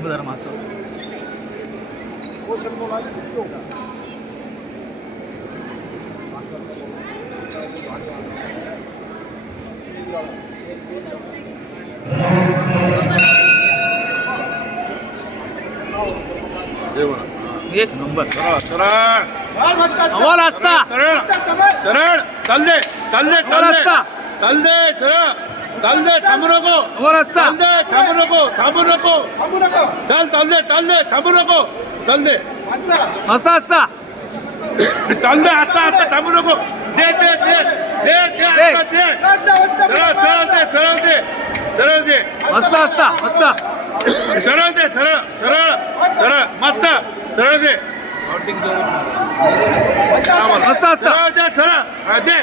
धर्माचं एक नंबर अव्वल असता सरळ चाल दे अव्वल असता सरळ चाल दे थांबू नको अव्वल असता थांबू नको चाल दे थांबू नको चाल दे असता असता चाल दे आता थांबू नको दे सरळ दे असता असता असता सरळ दे सरळ मस्त सरळ दे असता असता सरळ दे सरळ दे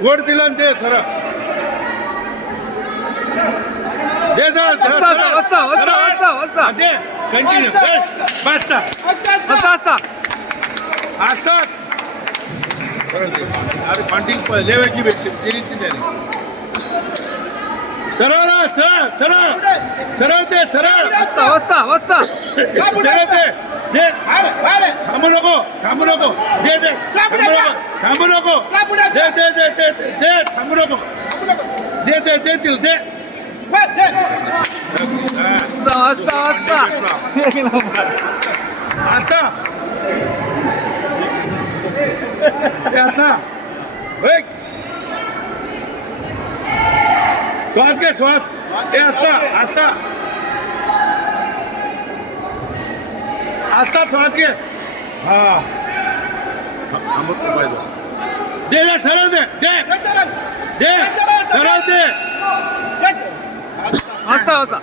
वोट दिला दे सरळ दे असता दे कंटिन्यू बस असता असता असतात अरे फंडिंग लेवायची भेटते दिली त्याने सरळ दे सरळ असता असता असता सरळ दे थांबू नको दे थांबू नको दे थांबू नको दे असता असता आता श्वास घे श्वास आता श्वास घे हा दे सरळ दे सरळ दे असता असता